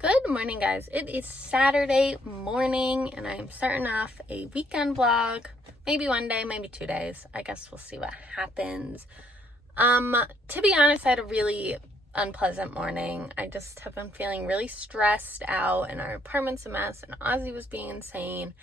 Good morning, guys. It is Saturday morning and I'm starting off a weekend vlog. Maybe one day, maybe 2 days. I guess we'll see what happens. To be honest, I had a really unpleasant morning. I just have been feeling really stressed out and our apartment's a mess and Ozzy was being insane.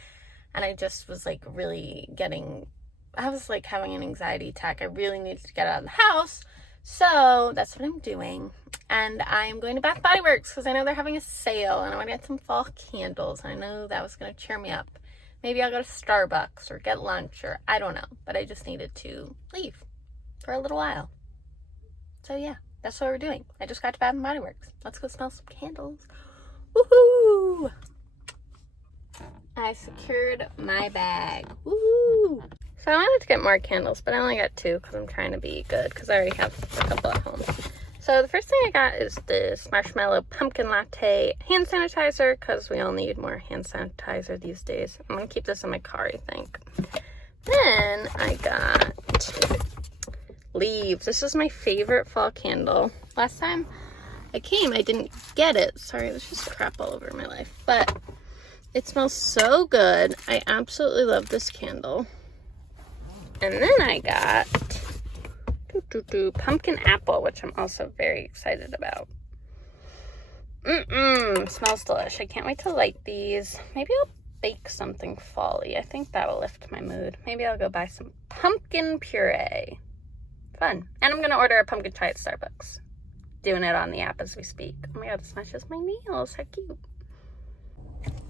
And I just was like I was like having an anxiety attack. I really needed to get out of the house. So that's what I'm doing. And I'm going to Bath Body Works because I know they're having a sale and I want to get some fall candles. I know that was going to cheer me up. Maybe I'll go to Starbucks or get lunch or I don't know. But I just needed to leave for a little while. So yeah, that's what we're doing. I just got to Bath Body Works. Let's go smell some candles. Woohoo! I secured my bag. Woo! So I wanted to get more candles, but I only got 2 because I'm trying to be good because I already have a couple at home. So the first thing I got is this Marshmallow Pumpkin Latte hand sanitizer because we all need more hand sanitizer these days. I'm going to keep this in my car, I think. Then I got Leaves. This is my favorite fall candle. Last time I came, I didn't get it. Sorry, there's just crap all over my life. But it smells so good. I absolutely love this candle. And then I got Pumpkin Apple, which I'm also very excited about. Smells delish. I can't wait to light these. Maybe I'll bake something fall-y. I think that'll lift my mood. Maybe I'll go buy some pumpkin puree. Fun. And I'm going to order a pumpkin chai at Starbucks. Doing it on the app as we speak. Oh my god, this matches my nails. How cute.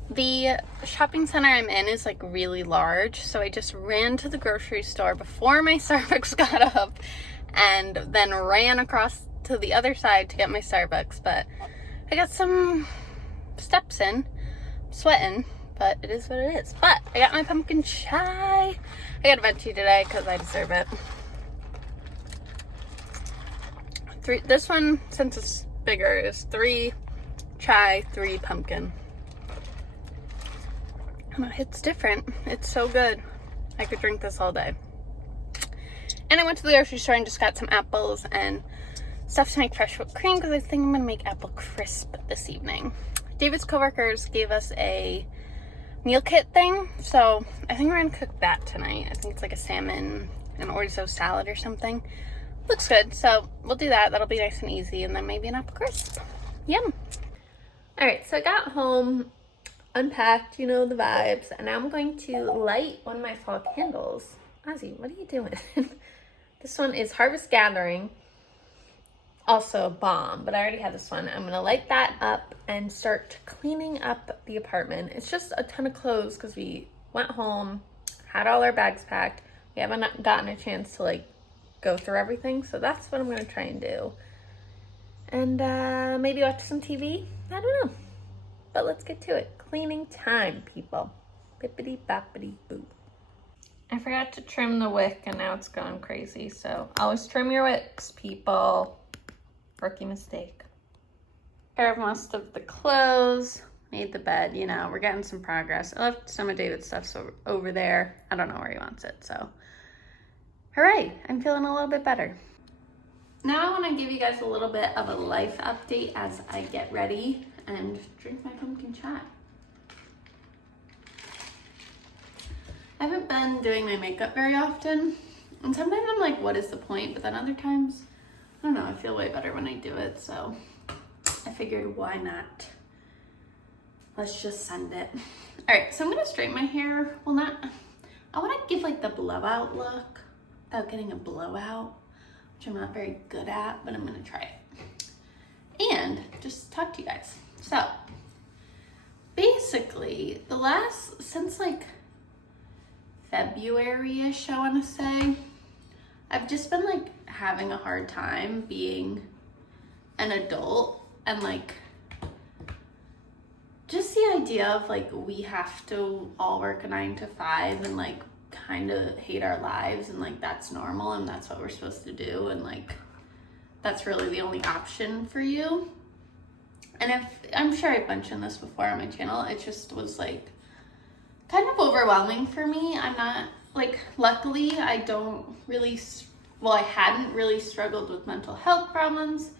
The shopping center I'm in is like really large, so I just ran to the grocery store before my Starbucks got up and then ran across to the other side to get my Starbucks, but I got some steps in. I'm sweating, but it is what it is. But I got my pumpkin chai. I got a venti today because I deserve it. This one, since it's bigger, is 3 chai, 3 pumpkin. It's different. It's so good. I could drink this all day. And I went to the grocery store and just got some apples and stuff to make fresh whipped cream because I think I'm going to make apple crisp this evening. David's coworkers gave us a meal kit thing, so I think we're going to cook that tonight. I think it's like a salmon and orzo salad or something. Looks good, so we'll do that. That'll be nice and easy, and then maybe an apple crisp. Yum. Alright, so I got home, unpacked, you know the vibes, and now I'm going to light one of my fall candles. Ozzy, what are you doing? This one is Harvest Gathering, also a bomb, but I already have this one. I'm going to light that up and start cleaning up the apartment. It's just a ton of clothes because we went home, had all our bags packed. We haven't gotten a chance to like go through everything, so that's what I'm going to try and do. And maybe watch some TV? I don't know. But let's get to it. Cleaning time, people. Bippity boppity boo. I forgot to trim the wick and now it's gone crazy. So always trim your wicks, people. Rookie mistake. Care of most of the clothes. Made the bed, you know, we're getting some progress. I left some of David's stuff over there. I don't know where he wants it, so. Hooray, I'm feeling a little bit better. Now I want to give you guys a little bit of a life update as I get ready and drink my pumpkin chai. I haven't been doing my makeup very often, and sometimes I'm like, what is the point? But then other times, I don't know, I feel way better when I do it, so I figured why not? Let's just send it. All right, so I'm gonna straighten my hair. Well, I wanna give like the blowout look without getting a blowout, which I'm not very good at, but I'm gonna try it. And just talk to you guys. So, basically, since like February-ish, I wanna say, I've just been like having a hard time being an adult and like, just the idea of like, we have to all work a 9 to 5 and like kind of hate our lives and like that's normal and that's what we're supposed to do and like that's really the only option for you. And I'm sure I've mentioned this before on my channel, it just was like kind of overwhelming for me. I'm not like, luckily I hadn't really struggled with mental health problems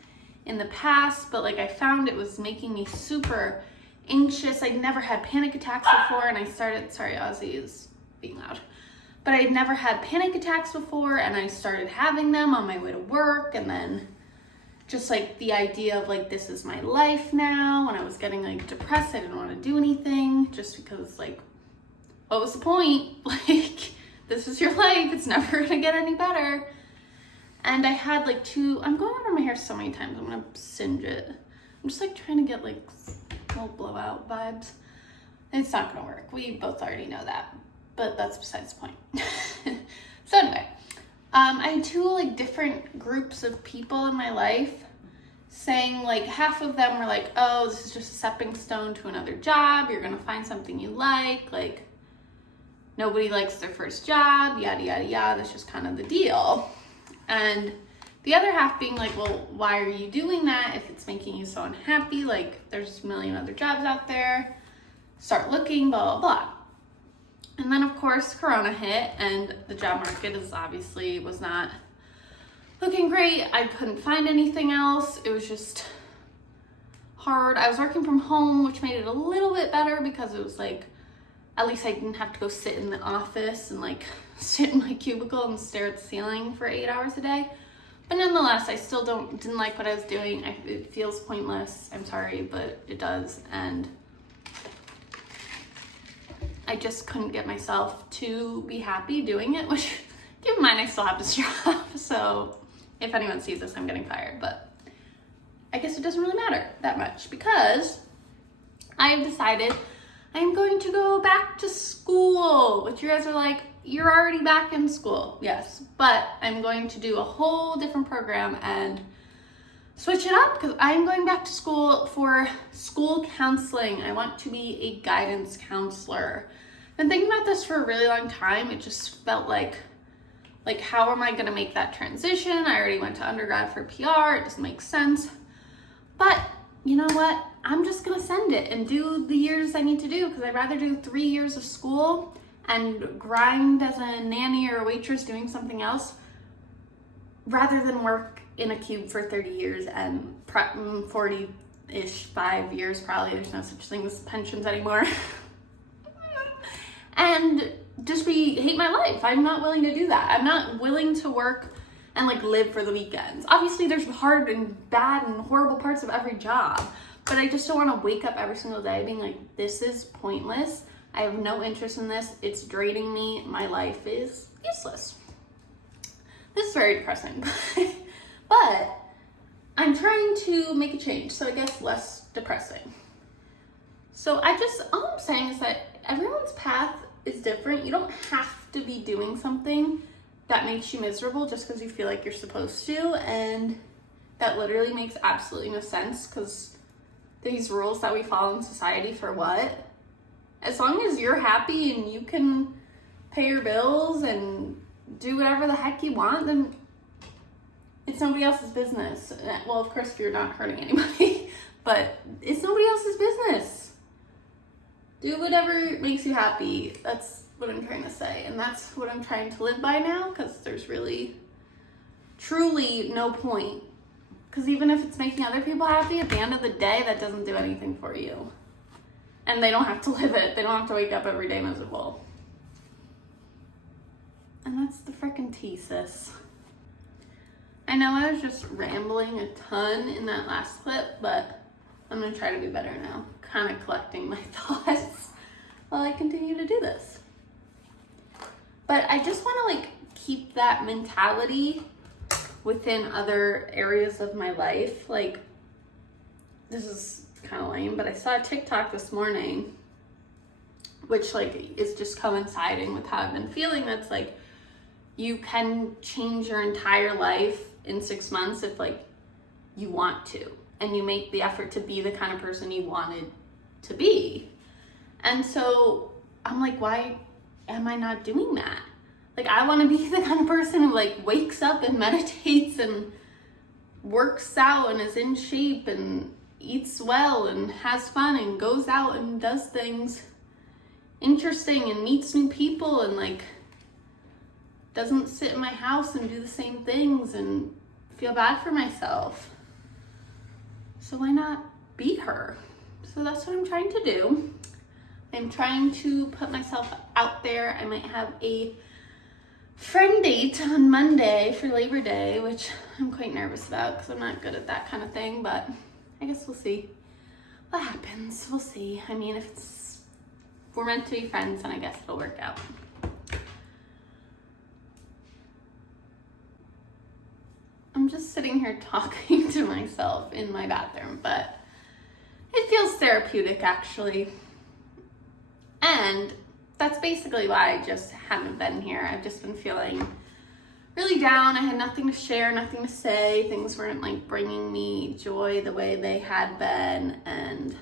in the past, but like I found it was making me super anxious. I'd never had panic attacks before, and I started, sorry, Ozzy is being loud, but I'd never had panic attacks before, and I started having them on my way to work. And then just like the idea of like, this is my life now. When I was getting like depressed, I didn't want to do anything just because like, what was the point? Like, this is your life. It's never gonna get any better. And I had like I'm going over my hair so many times, I'm gonna singe it. I'm just like trying to get like little blowout vibes. It's not gonna work. We both already know that, but that's besides the point. So anyway, I had 2 like different groups of people in my life saying, like, half of them were like, oh, this is just a stepping stone to another job. You're gonna find something you like nobody likes their first job, yada, yada, yada. That's just kind of the deal. And the other half being like, well, why are you doing that if it's making you so unhappy? Like, there's a million other jobs out there. Start looking, blah, blah, blah. And then, of course, Corona hit, and the job market was not looking great. I couldn't find anything else. It was just hard. I was working from home, which made it a little bit better because it was like, at least I didn't have to go sit in the office and like sit in my cubicle and stare at the ceiling for 8 hours a day. But nonetheless, I still didn't like what I was doing. It feels pointless. I'm sorry, but it does. And I just couldn't get myself to be happy doing it, which, keep in mind, I still have this job. So if anyone sees this, I'm getting fired. But I guess it doesn't really matter that much because I've decided I'm going to go back to school, which you guys are like, you're already back in school. Yes, but I'm going to do a whole different program and switch it up because I'm going back to school for school counseling. I want to be a guidance counselor. I've been thinking about this for a really long time. It just felt like how am I going to make that transition? I already went to undergrad for PR. It doesn't make sense. But you know what? I'm just going to send it and do the years I need to do because I'd rather do 3 years of school and grind as a nanny or a waitress doing something else rather than work in a cube for 30 years and 40-ish, 5 years probably. There's no such thing as pensions anymore. And just hate my life. I'm not willing to do that. I'm not willing to work and like live for the weekends. Obviously there's hard and bad and horrible parts of every job, but I just don't want to wake up every single day being like, this is pointless. I have no interest in this. It's draining me. My life is useless. This is very depressing, but I'm trying to make a change. So I guess less depressing. So all I'm saying is that everyone's path is different. You don't have to be doing something that makes you miserable just because you feel like you're supposed to. And that literally makes absolutely no sense because these rules that we follow in society for what? As long as you're happy and you can pay your bills and do whatever the heck you want, then it's nobody else's business. Well, of course, if you're not hurting anybody, but it's nobody else's business. Do whatever makes you happy. That's what I'm trying to say. And that's what I'm trying to live by now because there's really, truly no point. Because even if it's making other people happy, at the end of the day, that doesn't do anything for you. And they don't have to live it. They don't have to wake up every day miserable. And that's the frickin' thesis. I know I was just rambling a ton in that last clip, but I'm gonna try to be better now. Kind of collecting my thoughts while I continue to do this. But I just want to like keep that mentality within other areas of my life. Like, this is kind of lame, but I saw a TikTok this morning, which like is just coinciding with how I've been feeling. That's like, you can change your entire life in 6 months if like you want to, and you make the effort to be the kind of person you wanted to be. And so I'm like, why am I not doing that? Like, I want to be the kind of person who like wakes up and meditates and works out and is in shape and eats well and has fun and goes out and does things interesting and meets new people and like doesn't sit in my house and do the same things and feel bad for myself. So why not be her? So that's what I'm trying to do. I'm trying to put myself out there. I might have a friend date on Monday for Labor Day, which I'm quite nervous about because I'm not good at that kind of thing, but I guess we'll see what happens. We'll see. I mean, if we're meant to be friends, then I guess it'll work out. I'm just sitting here talking to myself in my bathroom, but it feels therapeutic actually. And that's basically why I just haven't been here. I've just been feeling really down. I had nothing to share, nothing to say. Things weren't like bringing me joy the way they had been. And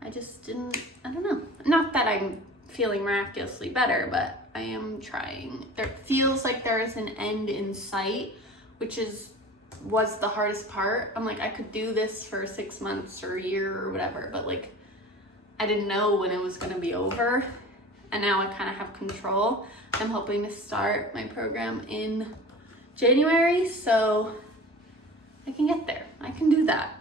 I just didn't, I don't know. Not that I'm feeling miraculously better, but I am trying. There feels like there is an end in sight, which was the hardest part. I'm like, I could do this for 6 months or a year or whatever, but like, I didn't know when it was gonna be over. And now I kind of have control. I'm hoping to start my program in January, so I can get there. I can do that.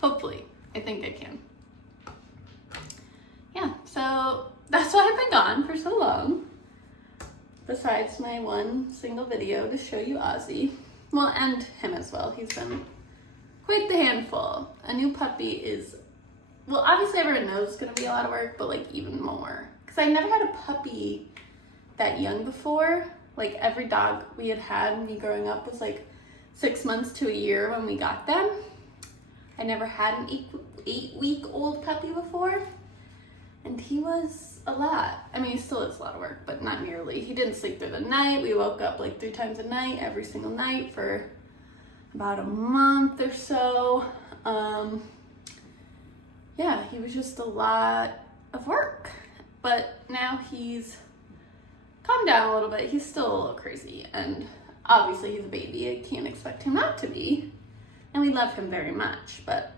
Hopefully, I think I can. Yeah, so that's why I've been gone for so long. Besides my one single video to show you Ozzy. Well, and him as well. He's been quite the handful. A new puppy is, well, obviously everyone knows it's gonna be a lot of work, but like even more. Cause I never had a puppy that young before. Like every dog we had me growing up was like 6 months to a year when we got them. I never had an 8-week-old puppy before. And he was a lot. I mean, he still is a lot of work, but not nearly. He didn't sleep through the night. We woke up like 3 times a night, every single night for about a month or so. Yeah, he was just a lot of work. But now he's calmed down a little bit. He's still a little crazy. And obviously he's a baby. I can't expect him not to be. And we love him very much, but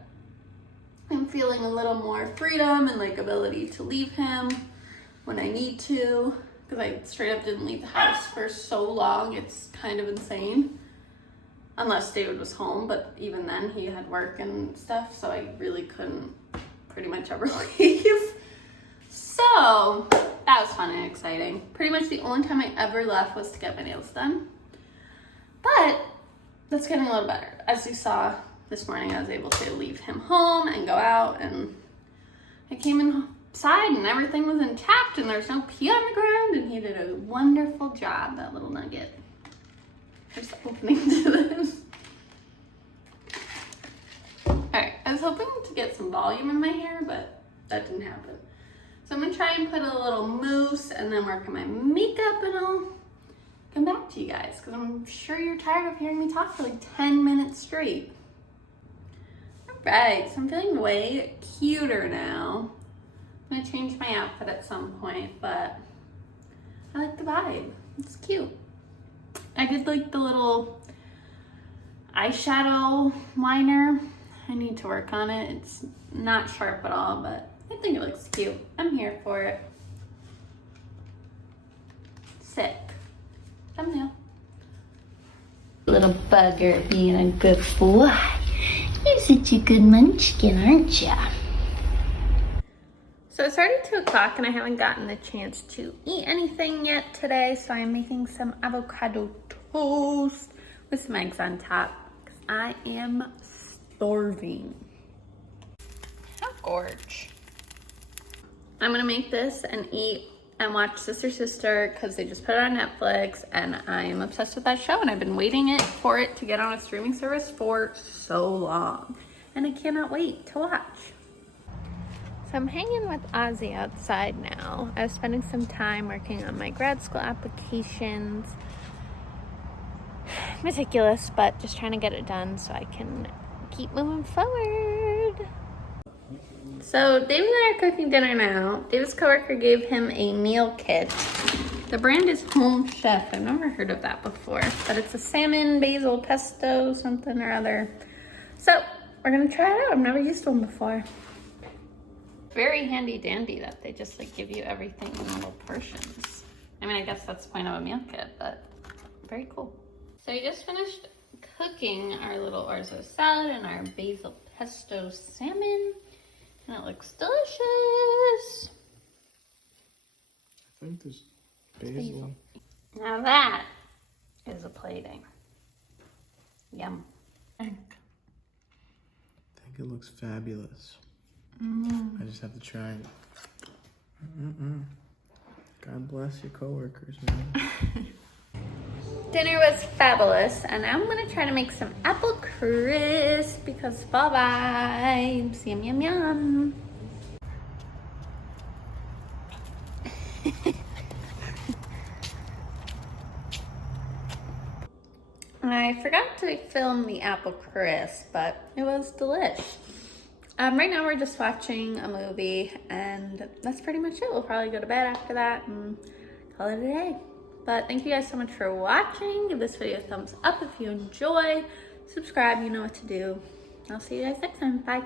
I'm feeling a little more freedom and like ability to leave him when I need to, because I straight up didn't leave the house for so long. It's kind of insane. Unless David was home, but even then he had work and stuff, so I really couldn't pretty much ever leave. So that was fun and exciting. Pretty much the only time I ever left was to get my nails done. But that's getting a little better. As you saw this morning, I was able to leave him home and go out, and I came inside and everything was intact and there's no pee on the ground, and he did a wonderful job, that little nugget. There's the opening to this. Alright, I was hoping to get some volume in my hair, but that didn't happen. So I'm gonna try and put a little mousse and then work on my makeup, and I'll come back to you guys, because I'm sure you're tired of hearing me talk for like 10 minutes straight. Alright, so I'm feeling way cuter now. I'm gonna change my outfit at some point, but I like the vibe. It's cute. I did like the little eyeshadow liner. I need to work on it. It's not sharp at all, but I think it looks cute. I'm here for it. Sick. Thumbnail. Little bugger being a good boy. You're such a good munchkin, aren't ya? So it's already 2 o'clock and I haven't gotten the chance to eat anything yet today, so I'm making some avocado toast with some eggs on top because I am starving. How gorge. I'm gonna make this and eat and watch Sister Sister because they just put it on Netflix, and I am obsessed with that show, and I've been waiting for it to get on a streaming service for so long, and I cannot wait to watch. So I'm hanging with Ozzy outside now. I was spending some time working on my grad school applications. Meticulous, but just trying to get it done so I can keep moving forward. So David and I are cooking dinner now. David's coworker gave him a meal kit. The brand is Home Chef. I've never heard of that before, but it's a salmon basil pesto something or other. So we're gonna try it out. I've never used one before. Very handy dandy that they just like give you everything in little portions. I mean, I guess that's the point of a meal kit, but very cool. So we just finished cooking our little orzo salad and our basil pesto salmon. And it looks delicious. I think there's basil. Now that is a plating. Yum. I think it looks fabulous. I just have to try it. God bless your coworkers, man. Dinner was fabulous, and I'm gonna try to make some apple crisp because fall vibes. Yum, yum, yum. I forgot to film the apple crisp, but it was delish. Right now we're just watching a movie, and that's pretty much it. We'll probably go to bed after that and call it a day. But thank you guys so much for watching. Give this video a thumbs up if you enjoy. Subscribe, you know what to do. I'll see you guys next time. Bye.